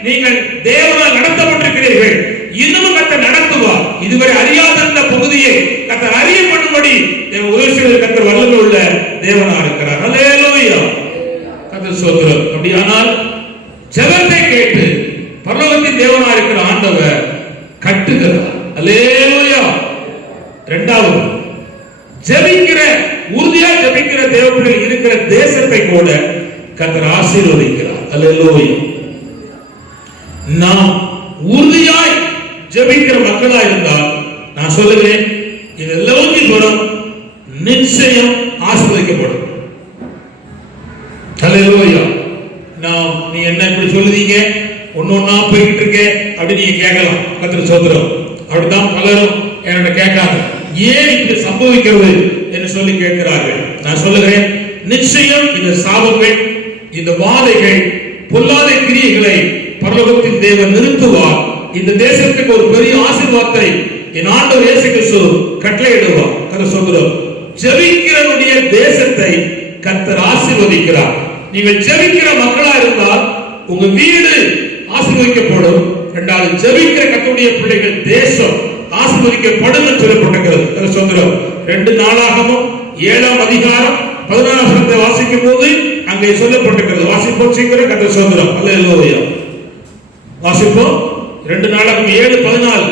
நீங்கள் தேவனால் நடத்தப்பட்டிருக்கிறீர்கள், இன்னும் கர்த்தர் நடத்துவார். இதுவரை அறியாத அந்த பகுதியை கர்த்தர் அறிய பண்ணும்படி உதவி செய்வது கர்த்தர் வல்லமை உள்ள தேவனா இருக்கிறார். அல்லேலூயா, கர்த்தர் ஸ்தோத்திரம். அப்படியானால் ஜெபத்தை கேட்டு பரலோகத்தின் தேவனா இருக்கிற ஆண்டவர் கட்டுகிறார். அல்லேலூயா. இரண்டாவது, ஜெபிக்கிற உறுதியா ஜெபிக்கிற தேவப்பிள்ளைகள் இருக்கிற தேசத்தை கூட கர்த்தர் ஆசீர்வதிக்கிறார். அல்லேலூயா. நாம் உறுதியாய் ஜெபிக்கிற மக்களா இருந்தால் நான் சொல்லுகிறேன், இதெல்லாம் வரும், நிச்சயம் ஆசீர்வதிக்கப்படும். அல்லேலூயா. நீ என்ன இப்படி சொல்லுதீங்க, ஒன்னொன்னா போய்கிட்டு இருக்க அப்படின்னு நீங்க கேட்கலாம். கர்த்தர் ஸ்தோத்திரம். அப்படிதான் பலரும் என்னோட கேட்காங்க, ஏன் இப்படி சம்பவிக்கிறது என்று சொல்லி கேட்கிறார்கள். நான் சொல்லுகிறேன், நிச்சயம் இந்த சாபங்கள், இந்த வாதைகள், பொல்லாத கிரியைகளை பரலோகத்தின் தேவன் நிறுத்துவார். இந்த தேசத்துக்கு ஒரு பெரிய ஆசீர்வாதத்தை என் ஆண்டவர் இயேசு கிறிஸ்து கட்டளையிடுவார். கர்த்தர் ஸ்தோத்திரம். ஜெபிக்கிறவருடைய தேசத்தை கர்த்தர் ஆசீர்வதிக்கிறார். நீங்கள் ஜெபிக்கிற மக்களா இருந்தால் உங்க வீடு ஆசீர்வதிக்கப்படும். இரண்டாவது, ஜெபிக்கிற கர்த்தருடைய பிள்ளைகள் தேசம் ஆசீர்வதிக்கப்படும் என்று சொல்லப்பட்டிருக்கிறது. கர்த்தர் ஸ்தோத்திரம். 2 நாளாகமம் 7ஆம் அதிகாரம் 14ஆம் வசனத்தை வாசிக்கும் போது அங்கே சொல்லப்பட்டிருக்கிறது. வாசிப்போம் சீக்கிரம். கர்த்தர் ஸ்தோத்திரம். அல்லேலூயா. வாசிப்போம். 2 நாளாகமம் 7:14.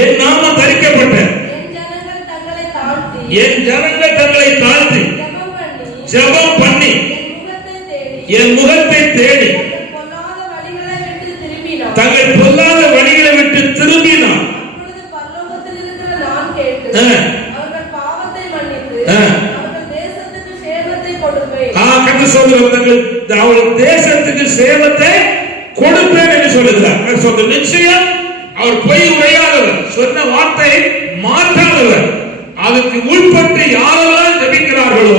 என் நாமம் தரிக்கப்பட்ட என் ஜனங்கள் தங்களை தாழ்த்தி ஜெபம் பண்ணி என் முகத்தை தேடி தங்கள் பொல்லாத வழிகளை விட்டு திரும்பினார். தேசத்துக்கு சேமத்தை கொடுப்பேன் என்று சொல்லுகிறார். நிச்சயம் அவர் பொய் உரையாதவர், சொன்ன வார்த்தை மாற்றாதவர். அதுக்கு உள்பட்டு யாரெல்லாம் ஜெபிக்கிறார்களோ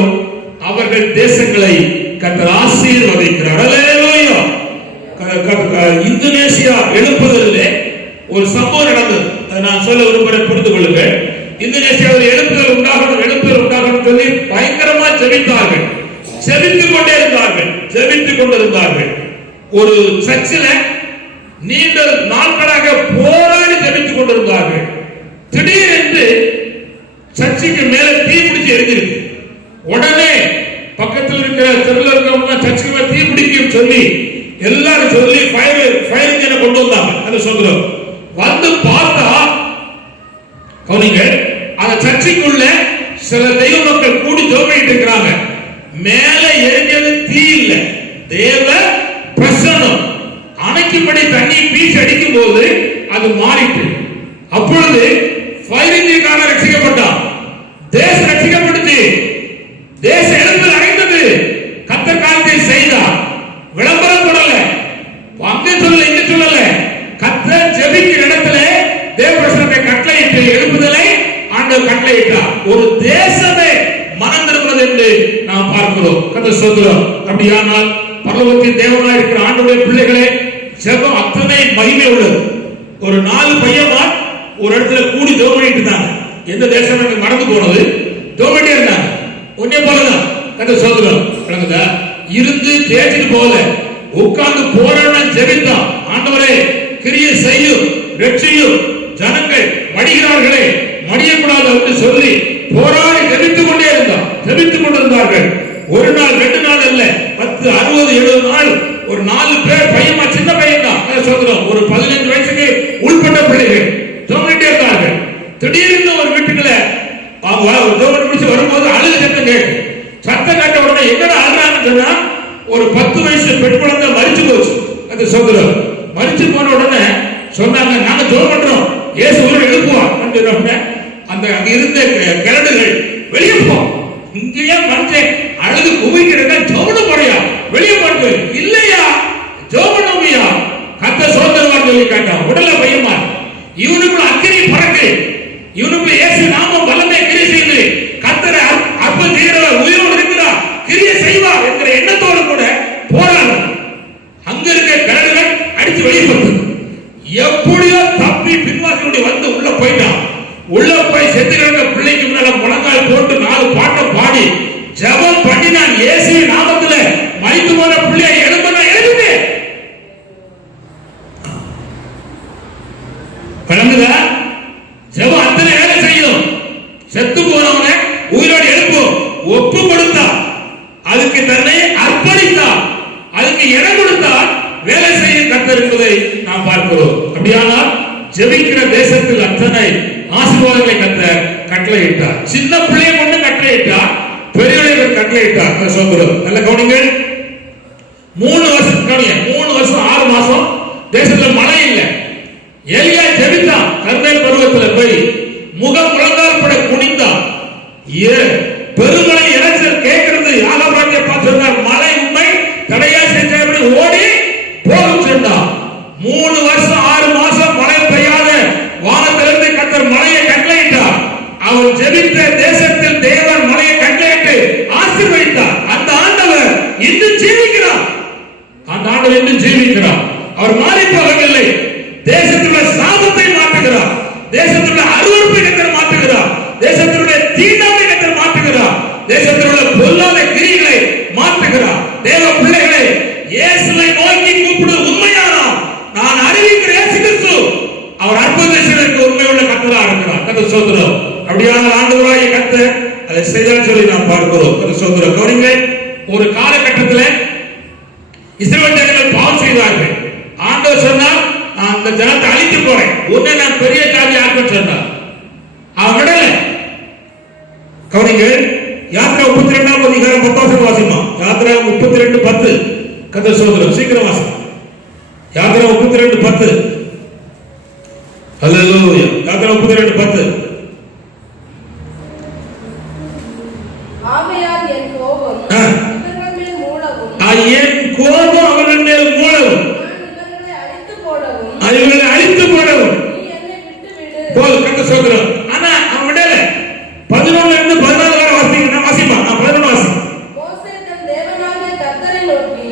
அவர்கள் தேசங்களை கர்த்தர் ஆசீர்வதிக்கிறார். அல்லேலூயா. இந்தோனேசியா எழுப்புதலிலே ஒரு சம்பவம் நடந்தது. நான் சொல்ல விரும்புகிறேன், புரிந்து கொள்ளுங்கள். இந்தோனேசியாவில் எழுப்புதல் உண்டாகணும் சொல்லி பயங்கரமா ஜெபித்தார்கள். ஜெபித்துக் கொண்டிருந்தார்கள். ஒரு சர்ச்சில் நீண்ட நாட்களாக போராடி ஜெபித்துக் கொண்டிருந்தார்கள். திடீரென்று சர்ச்சுக்கு மேல தீ பிடிச்சு எரிஞ்சிருக்கு. உடனே பக்கத்தில் இருக்கிற தெருவில் இருக்கிறவங்க சர்ச்சுக்கு மேல தீ பிடிக்கும் சொல்லி எல்லாரும் சொல்லி ஃபயர் இன்ஜினை கொண்டு வந்தாங்க. அது சொல்றோம். வந்து பார்த்தா கவனிங்க, அந்த சர்ச்சுக்குள்ள சில தெய்வ மக்கள் கூடி ஜெபிச்சிட்டு இருக்கிறாங்க. மேல எரிஞ்சது தீ இல்ல, தேவ பிரசன்னம். அணைக்கும்படி தண்ணி பீச் அடிக்கும் போது அது மாறிட்டு, அப்பொழுது ஃபயர் இன்ஜின்காரன் ரட்சிக்கப்பட்டான். தேசம் ரட்சிக்கப்பட்டுச்சு. தேச எழுப்புதல் அடைந்தது. கர்த்தர் காரியத்தை செய்தார். விளம்பரம் போடல, அங்கே சொல்லல, இங்க சொல்லல. கர்த்தர் ஜெபிக்கிற இடத்துல தேவ பிரசன்னத்தை கட்டளையிட்டு எழுப்புதலை ஆண்டவர் கட்டளையிட்டார். ஒரு தேசமே மனம் திரும்புவது என்று நாம் பார்க்கிறோம். கர்த்தர் ஸ்தோத்திரம். அப்படியானால் பரலோகத்தின் தேவனாய் இருக்கிற ஆண்டவருடைய பிள்ளைகளே, ஜெபம் அத்தனை மகிமை உள்ளது. ஒரு 4 பையன்மார் ஒரு இடத்துல கூடி ஜெபம் பண்ணிட்டு இருந்தாங்க. எந்த தேசம் எனக்கு மறந்து போனது, ஜெபம் பண்ணிட்டே இருந்தாங்க. ஒன்னே போலதான். கர்த்தர் ஸ்தோத்திரம். விளங்குதா? இருந்து தேய்ச்சிட்டு போகல, உட்கார்ந்து போராட்டம் ஜெபித்தான். ஆண்டவரே கிரியை செய்யும், ரட்சியும், ஜனங்கள் மடிகிறார்களே மடியக்கூடாது என்று சொல்லி போராடி ஜெபித்துக் கொண்டிருந்தார்கள். ஒரு நாள் 2 நாள் அல்ல, 10, 60, 70 நாள். ஒரு 4 பேர் பையமா, சின்ன பையன் தான் சொல்றோம், ஒரு 15 வயசுக்கு உள்பட்ட பிள்ளைகள் ஜெபிச்சிட்டே இருந்தார்கள். திடீர்னு ஒரு வீட்டுக்குள்ள அவங்க ஜெபம் முடிச்சு வரும்போது அழுக சத்தம் கேட்டு, சத்தம் கேட்ட உடனே என்னடா அழுறான்னு சொன்னா, ஒரு 10 வயசு பெண் குழந்தை மரிச்சு போச்சு. அது சொல்றோம். மரிச்சு போன உடனே சொன்னாங்க, நாங்க ஜெபம் பண்றோம், இயேசு உயிரை எழுப்புவார். அந்த அங்க இருந்த கிழடுகள் வெளியே போ, இங்கேயே மனுஷன் அழுது குவிக்கிறத ஜெபம் போறியா, வெளியே போறது இல்லையா, ஜெபம்யா கர்த்தர் சோதரவார் சொல்லி கேட்டான். உடல பையமா, இவனுக்கு அக்கினி பறக்கு, இவனுக்கு இயேசு நாமம் வல்லமை கிரியை செய்து கர்த்தரை அப்ப தீரவர் உயிரோடு இருக்கிறார், கிரியை செய்வார் என்கிற எண்ணத்தோடு கூட போராடும். அங்க இருக்க கிழடுகள் அடிச்சு வெளியே போறது. எப்படியோ தப்பி பின்வாசலுடைய வந்து உள்ள போயிட்டான். உள்ள போய் செத்து கிடந்த பிள்ளைக்கு முன்னால முழங்கால் போட்டு 4 பாட்டை பாடி ஜெபம் பண்ணி நான் இயேசுவின் நாமத்துல மரித்து போன பிள்ளையை எழுப்புனா எழுப்புவேன். விளங்குதா? ஜெபம் அத்தனை வேலை செய்யும். செத்து போனவனை உயிரோடு எழுப்பும். ஒப்பு கொடுத்தா, அதுக்கு தன்னை அர்ப்பணித்தா, அதுக்கு இடம் கொடுத்தா வேலை செய்ய கர்த்தர் என்பதை நாம் பார்க்கிறோம். அப்படியானால் ஜெபிக்கிற தேசத்தில் அத்தனை ஆசீர்வாதங்களை கர்த்தர் கட்டளையிட்டார். சின்ன பிள்ளையை கொண்டு கட்டளையிட்டார், பெரியவர்களை கட்டளையிட்டார். சோதரர் நல்ல கவனிங்கள். 3 வருஷம் 6 மாசம் தேசத்துல மழை இல்லை. எலியா ஜெபித்தான். கர்மேல் பருவத்தில் போய் முகம் முழங்கால் பட குனிந்தான். பெருமழை இறைச்சல் கேட்கிறது. ஆகாபாட்டிய பார்த்து சொன்னார், மழை உண்மை தடையா செஞ்சபடி ஓடி போகும் சொன்னார். 3 வருஷம் 6 மாசம் மழை பெய்யாத வானத்திலிருந்து கர்த்தர் மழையை கட்டளையிட்டார். அவர் ஜெபித்த தேசத்தில் தேவன் மழையை கட்டளையிட்டு ஆசீர்வதித்தார். அந்த ஆண்டவர் இன்னும் ஜீவிக்கிறார். அவர் மாறி போகவில்லை. தேசத்துடைய சாபத்தை மாற்றுகிறார். தேசத்துடைய அருவருப்பை கர்த்தர் மாற்றுகிறார். தேசத்துடைய தீண்டாமை கர்த்தர் மாற்றுகிறார். தேசத்திலுள்ள பொல்லாத கிரியைகளை மாற்றுகிறார். தேவ பிள்ளைகளை இயேசுவை நோக்கி கூப்பிடுவது உண்மையானால் நான் அறிவிக்கிற இயேசு கிறிஸ்து அவர் அற்புதத்தை செய்வதற்கு உண்மையுள்ள கர்த்தராக இருக்கிறார். கர்த்தர் ஸ்தோத்திரம். அப்படியான ஆண்டவராகிய கர்த்தர் அதை செய்தார் சொல்லி நாம் பார்க்கிறோம். கர்த்தர் ஸ்தோத்திரம். கவனிங்க, ஒரு காலகட்டத்தில் இஸ்ரவேல் ஜனங்கள் பாவம் செய்தார்கள். ஆண்டவர் சொன்னார், அந்த ஜனத்தை அழித்து போறேன், உன்னை நான் பெரிய ஜாதி ஆக்குவேன் சொன்னார். அவன் விடல. கவனிங்க, யாத்திரா 32ஆம் அதிகாரம் 10 வாசிமா. யாத்திரா 32:10. கர்த்தர் ஸ்தோத்திரம். சீக்கிரம் வாசி. யாத்திரா 32:10. ஹல்லேலூயா. யாத்திரா 32:10. ஆகையால் என் கோபம் இவர்கள் மேல் மூளவும், என் கோபம் அவர்கள் மேல் மூளவும், நான் இவர்களை அழித்து போடவும் நீ என்னை விட்டு விடு. போல். கர்த்தர் ஸ்தோத்திரம். ஆனா அவன் விடல. 11 இருந்து 14 வரை வாசிங்க. நான் வாசிப்பா. நான் 11 வாசி. மோசே தன் தேவனாகிய கர்த்தரை நோக்கி,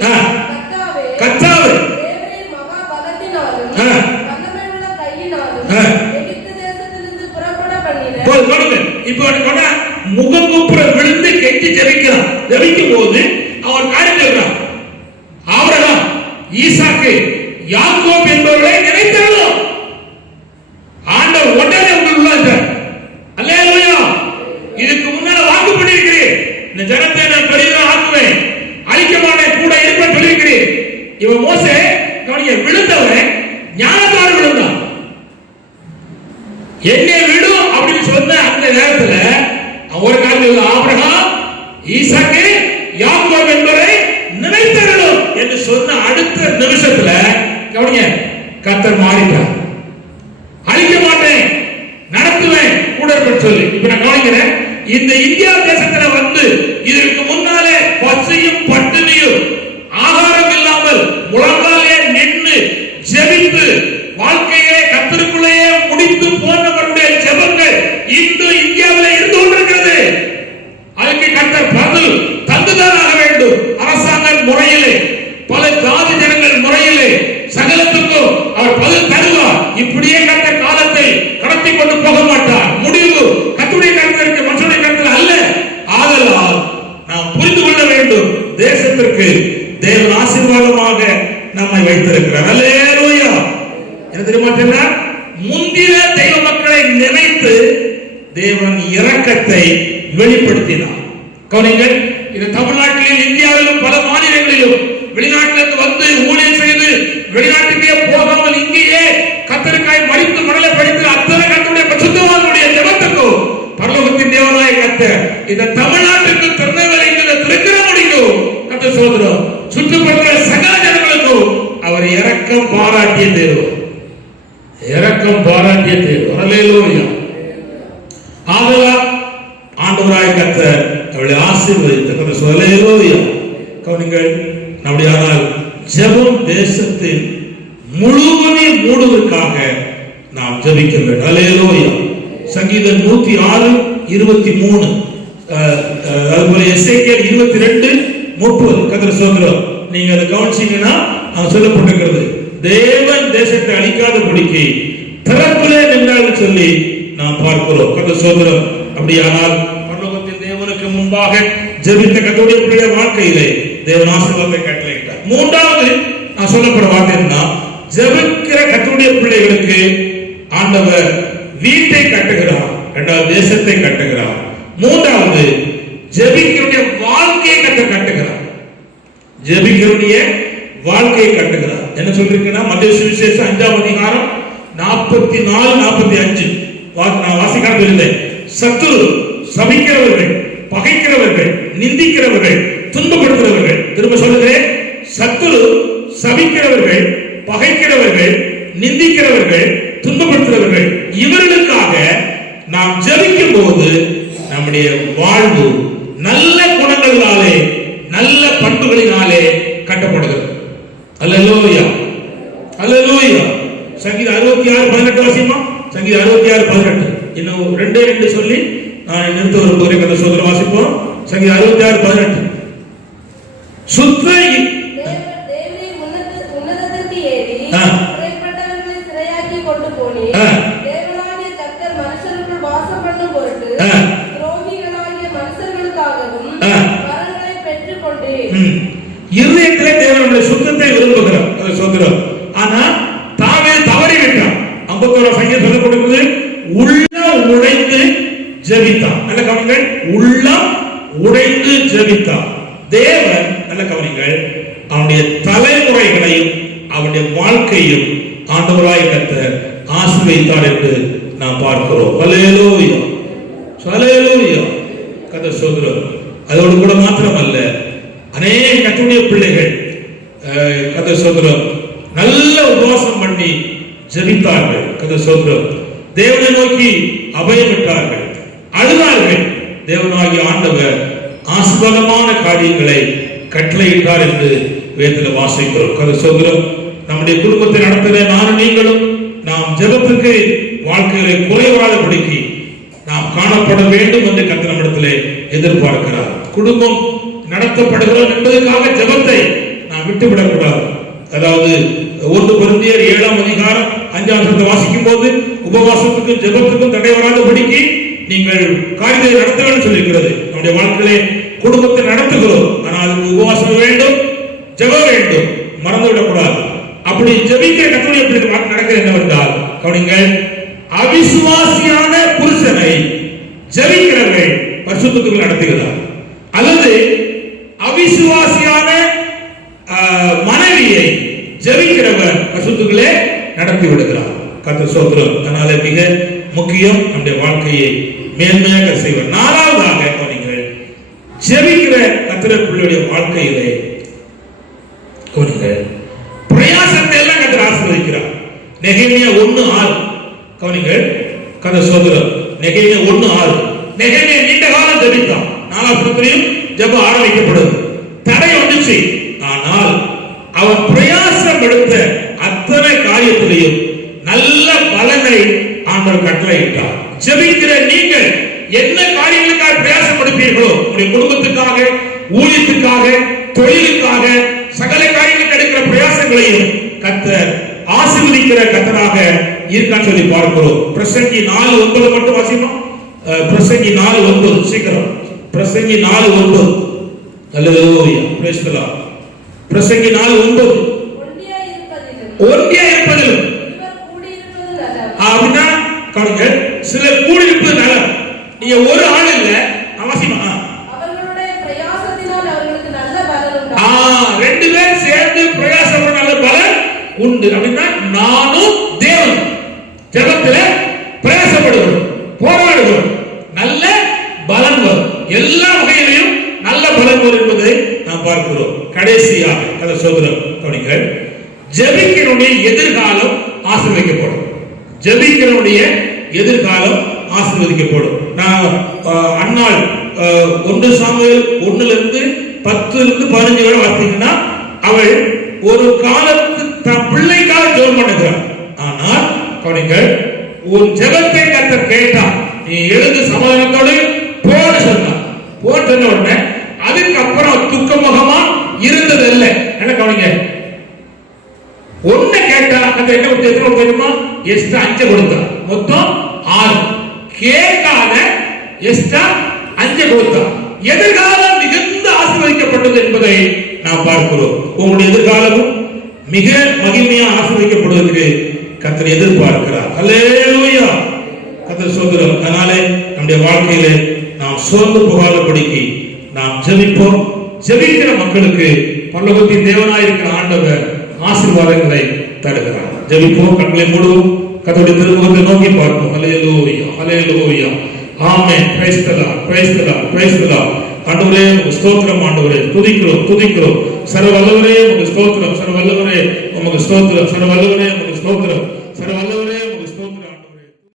கர்த்தாவே, தேவரீர் மகா பலத்தினாலும் வல்லமையுள்ள கையினாலும் எகிப்து தேசத்திலிருந்து புறப்பட பண்ணின. போல் கொடுங்க. இப்போ கொண்டா முகங்குப்புற விழுந்து கெஞ்சி ஜெபிக்கிறான். ஜெபிக்கும் போது அவர் காரியம் சொல்றான். ஆபிரகாம், ஈசாக்கு, யாக்கோப் என்பவர்களை நினைத்தாலும் ஆண்டவர் உடனே உள்ள அல்லேலூயா. இதுக்கு முன்னால வாக்கு பண்ணியிருக்கிறேன், இந்த ஜனத்தை நான் பெரியதாக ஆக்குவேன், அழிக்க மாட்டேன், கூட இருப்பேன் சொல்லியிருக்கிறேன். இவன் மோசே கவனிங்க, விழுந்தவன் ஞானத்தோடு விழுந்தான். என்னை விடும் அப்படின்னு சொன்ன அந்த நேரத்துல ஒரு காரணம், ஆபிரகாம், ஈசாக்கு, யாக்கோப் என்பவரை நினைத்தருளும் என்று சொன்ன அடுத்த நிமிஷத்துல கவனிங்க, கர்த்தர் மாறிட்டார். அழிக்க மாட்டேன், நடத்துவேன், கூட இருப்பேன் சொல்லி. இப்ப நான் கவனிக்கிறேன், இந்த இந்தியா தேசத்துல வந்து இதற்கு முன்னாலே பசியும் பட்டினியும் ஆகாரம் இல்லாமல் முழங்காலே நின்று ஜெபித்து வாழ்க்கையை கர்த்தருக்குள்ளேயே முடித்து போனவருடைய ஜெபங்கள் இன்று இந்தியாவில் இருந்து கொண்டிருக்கிறது. அதுக்கு கர்த்தர் பதில் தந்துதான் ஆக வேண்டும். அரசாங்க முறையிலே, பல ஜாதி ஜனங்கள் முறையிலே சகலத்துக்கும் அவர் பதில் தருவார். இப்படியே கர்த்தர் காலத்தை கடத்தி கொண்டு போக மாட்டார். முடிவு கர்த்தருடைய கருத்திற்கு, மனுஷனுடைய கருத்தில் அல்ல. ஆதலால் நாம் புரிந்து கொள்ள வேண்டும், தேசத்திற்கு தேவன் ஆசீர்வாதமாக நம்மை வைத்திருக்கிறார். அல்லேலூயா. என்ன தெரியுமா? முந்தின தெய்வ மக்களை நினைத்து தேவன் இரக்கத்தை வெளிப்படுத்தினார். கவனிங்கள், இது தமிழ்நாட்டிலும் இந்தியாவிலும் பல மாநிலங்களிலும் வெளிநாட்டிலிருந்து வந்து ஊழியர் செய்து வெளிநாட்டுக்கே போகாமல் இங்கேயே கர்த்தருக்காய் மடித்து மடலை படித்து அத்தனை கர்த்தருடைய பரிசுத்தவான்களுடைய ஜெபத்துக்கும் பரலோகத்தின் தேவனாய கர்த்தர் இந்த தமிழ்நாட்டுக்கு திருநெல்வேலிக்கு திருக்கிற முடிக்கும். கர்த்தர் சோதரம் சுற்றுப்பட்ட சகல ஜனங்களுக்கும் அவர் இரக்கம் பாராட்டிய தேவன், இரக்கம் பாராட்டிய தேவன். அல்லேலூயா. ஆதலால் ஆண்டவராய கர்த்தர் அவளை ஆசீர்வதித்தார். அல்லேலூயா. கவனிங்கள், அப்படியானால் ஜெபம் தேசத்தில் முழுவதையும் மூடுவதற்காக நாம் ஜெபிக்க வேண்டும். அல்லேலூயா. சங்கீதம் 106:23, அதுபோல எசேக்கியேல் 22:30. கர்த்தர் சொல்றார், நீங்க அதை கவனிச்சீங்கன்னா அங்க சொல்லப்பட்டிருக்கிறது, தேவன் தேசத்தை அழிக்காதபடிக்கு திறப்பிலே நின்றார்கள் சொல்லி நாம் நாம் பார்க்கிறோம். கர்த்தர் சோதரம். அப்படியானால் பரலோகத்தின் தேவனுக்கு முன்பாக ஜெபித்த கர்த்தருடைய வாழ்க்கையிலே தேவன் ஆசீர்வாதத்தை கட்டளையிட்டார். மூன்றாவது நான் சொல்லப்படுற வார்த்தை என்ன, ஜெபிக்கிற கர்த்தருடைய பிள்ளைகளுக்கு ஆண்டவர் வீட்டை கட்டுகிறார், இரண்டாவது தேசத்தை கட்டுகிறார், மூன்றாவது ஜெபிக்கிறவருடைய வாழ்க்கையை கட்டுகிறார். ஜெபிக்கிறவருடைய வாழ்க்கையை கட்டுகிறார். என்ன சொல்றீங்கன்னா மத்தேயு சுவிசேஷம் 5ஆம் அதிகாரம் 44 45 நான் வாசிக்காம இருந்தேன். சத்துரு, சபிக்கிறவர்கள், பகைக்கிறவர்கள், நிந்திக்கிறவர்கள், துன்பப்படுத்துகிறவர்கள், திரும்ப சொல்லுகிறேன், சத்துரு, சபிக்கிறவர்கள், பகைக்கிறவர்கள், நிந்திக்கிறவர்கள், துன்பப்படுத்துகிறவர்கள், இவர்களுக்காக நாம் ஜெபிக்கும் போது நம்முடைய வாழ்வு நல்ல குணங்களாலே நல்ல பண்புகளினாலே கட்டப்படுகிறது. அல்லேலூயா, அல்லேலூயா. சங்கீதம் 66:18 வாசிமா. சங்கீதம் 66:18. இன்னும் 2 சொல்லி நான் நிறுத்த விரும்புகிறேன். கர்த்தர் சோதரம் வாசிப்போம். சங்கீதம் 66:18. சுத்த தேவனே உன்னதத்திற்கு ஏறி சிறைப்பட்டவர்களை சிறையாக்கி கொண்டு போனீர். தேவனாகிய கர்த்தர் மனுஷருக்குள் வாசம் பண்ணும் பொருட்டு துரோகிகளாகிய மனுஷர்களுக்காகவும் வரங்களை பெற்றுக் கொண்டீர். இருதயத்திலே தேவனுடைய சுத்தத்தை விரும்புகிறார். சோதரம். ஆனா தாவே தவறிவிட்டான். 51 சங்கீதம் சொல்லப்படுகிறது, உள்ளம் உடைந்து ஜெபித்தான். நல்ல கவனிங்கள், உள்ளம் உடைந்து ஜெபித்தான். தேவன், நல்ல கவனிங்கள், அவனுடைய தலைமுறைகளையும் அவனுடைய வாழ்க்கையும் ஆண்டவராய் கர்த்தர் ஆசீர்வதித்தார் என்று நாம் பார்க்கிறோம். அல்லேலூயா, அல்லேலூயா. கர்த்தர் சோதரம். அதோடு கூட மாத்திரமல்ல, அநேக கர்த்தருடைய பிள்ளைகள் கர்த்தர் சோதரம் நல்ல உபவாசம் பண்ணி ஜெபித்தார்கள். கர்த்தர் சோதரம். தேவனை நோக்கி அபயமிட்டார்கள், அழுதார்கள். தேவனாகிய ஆண்டவர் ஆசீர்வாதமான காரியங்களை கட்டளையிட்டார் என்று வேதத்தில் வாசிக்கிறோம். கர்த்தர் சோதரம். நம்முடைய குடும்பத்தை நடத்துகிற நானும் நீங்களும் நாம் ஜெபத்துக்கு வாழ்க்கைகளை குறைவாதபடிக்கு நாம் காணப்பட வேண்டும் என்று கர்த்தர் நம்மிடத்திலே எதிர்பார்க்கிறார். குடும்பம் நடத்தப்படுகிறோம் என்பதற்காக ஜெபத்தை நாம் விட்டுவிடக்கூடாது. அதாவது 1 கொரிந்தியர் 7ஆம் அதிகாரம் 5ஆம் வசனத்தை வாசிக்கும் போது உபவாசத்துக்கும் ஜெபத்துக்கும் தடை வராதபடிக்கு நீங்கள் காரியத்தை நடத்த வேண்டும் சொல்லியிருக்கிறது. நம்முடைய வாழ்க்கையிலே குடும்பத்தை நடத்துகிறோம், ஆனால் உபவாசம் வேண்டும், ஜெபம் வேண்டும், மறந்துவிடக்கூடாது. அப்படி ஜெபிக்கிற கர்த்தருடைய பிள்ளைகள் நடக்கிறது என்னவென்றால், கவனிங்கள், அவிசுவாசியான புருஷனை ஜெபிக்கிறவர்கள் பரிசுத்தத்துக்குள் நடத்துகிறார், அல்லது அவிசுவாசியான மனைவியை ஜெபிக்கிறவர் பரிசுத்தத்துக்குள்ளே நடத்தி விடுகிறார். கர்த்தர் சோத்திரம். அதனால மிக முக்கியம் நம்முடைய வாழ்க்கையை மேன்மையாக செய்வார். 4வதாக கவனிங்கள், ஜெபிக்கிற கர்த்தருடைய பிள்ளையுடைய வாழ்க்கையிலே கவனிங்கள், பிரயாசத்தை எல்லாம் கர்த்தர் ஆசீர்வதிக்கிறார். நெகேமியா 1:6 கவனிங்கள். கர்த்தர் சோத்திரம். நெகேமியா 1:6. நெகேமியா நீண்ட காலம் ஜெபித்தான். 4ஆம் வசனத்திலும் ஜெபம் ஆரம்பிக்கப்படுது. தடை வந்துச்சு, ஆனால் அவன் பிரயாசம் எடுத்த அத்தனை காரியத்திலையும் நல்ல பலனை ஆண்டவர் கட்டளையிட்டார். ஜெபிக்கிற நீங்கள் என்ன காரியங்களுக்காக பிரயாசம் எடுப்பீர்களோ, உங்களுடைய குடும்பத்துக்காக, ஊழியத்துக்காக, தொழிலுக்காக, சகல காரியங்களுக்கு எடுக்கிற பிரயாசங்களையும் கர்த்தர் ஆசீர்வதிக்கிற கர்த்தராக இருக்கான்னு சொல்லி பார்க்கிறோம். பிரசங்கி 4:9 மட்டும் வாசிப்போம். பிரசங்கி 4:9 சீக்கிரம். பிரசங்கி 4:9. அல்லேலூயா, பிரைஸ் தி லார்ட். பிரசங்கி 4:9. ஒன்றியா இருப்பதிலும் அப்படின்னா கவனிங்க, சிலர் கூடியிருப்பது நலம். நீங்க ஒரு ஆள் இல்ல, அவசியமா அவர்களுடைய பிரயாசத்தினால் அவர்களுக்கு நல்ல பலன் உண்டு. 2 பேர் சேர்ந்து பிரயாசம் நல்ல பலன் உண்டு. அப்படின்னா நானும் தேவன் ஜெபத்துல பிரயாசப்படுகிறோம், போராடுகிறோம், நல்ல பலன் வரும். எல்லா வகையிலையும் நல்ல பலன் வரும் என்பதை நாம் பார்க்கிறோம். கடைசியாக கர்த்தர் சோதரம் கவனிங்கள், ஜெபிக்கிறவனுடைய எதிர்காலம் ஆசீர்வதிக்கப்படும். ஜெபிக்கிறவனுடைய எதிர்காலம் ஆசீர்வதிக்கப்படும். நான் அன்னாள் 1 சாமுவேல் 1:10 15 வரை வாசித்தீங்கன்னா, அவள் ஒரு காலத்து தன் பிள்ளைக்காக ஜெபம் பண்ணுகிறாள். ஆனால் கவனிங்கள், உன் ஜெபத்தை கர்த்தர் கேட்டார், நீ எழுந்து சமாதானத்தோடு போன்னு சொன்னார். போன்னு சொன்ன உடனே அதுக்கப்புறம் துக்கமுகமா இருந்தது இல்லை. என்ன கவனிங்க, ஒண்ணு கேட்டா அந்த என்ன தெரியுமா, எஸ்ட் 5 கொடுத்தா, மொத்தம் 6. கேட்காத எஸ்டா 5 கொடுத்தான். எதிர்காலம் மிகுந்த ஆசீர்வதிக்கப்பட்டது என்பதை நாம் பார்க்கிறோம். உங்களுடைய எதிர்காலமும் மிக மகிமையா ஆசீர்வதிக்கப்படுவதற்கு கர்த்தர் எதிர்பார்க்கிறார். அல்லேலூயா, கர்த்தர் ஸ்தோத்திரம். அதனாலே நம்முடைய வாழ்க்கையிலே நாம் சோர்ந்து போகாதபடிக்கு நாம் ஜெபிப்போம். ஜெபிக்கிற மக்களுக்கு பரலோகத்தின் தேவனாயிருக்கிற ஆண்டவர் ஆசீர்வாதங்களை தருகிறார். ஜெபிப்போம், கண்களை மூடுவோம், கர்த்தருடைய திருமுகத்தை நோக்கி பார்ப்போம். Hallelujah, hallelujah, amen. Praise the Lord, praise the Lord, praise the Lord. ஆண்டவரே உமக்கு ஸ்தோத்திரம், ஆண்டவரே துதிக்கிறோம், துதிக்கிறோம். சர்வ வல்லவரே உமக்கு ஸ்தோத்திரம், சர்வ வல்லவரே உமக்கு ஸ்தோத்திரம், சர்வ வல்லவரே உமக்கு ஸ்தோத்திரம், சர்வ வல்லவரே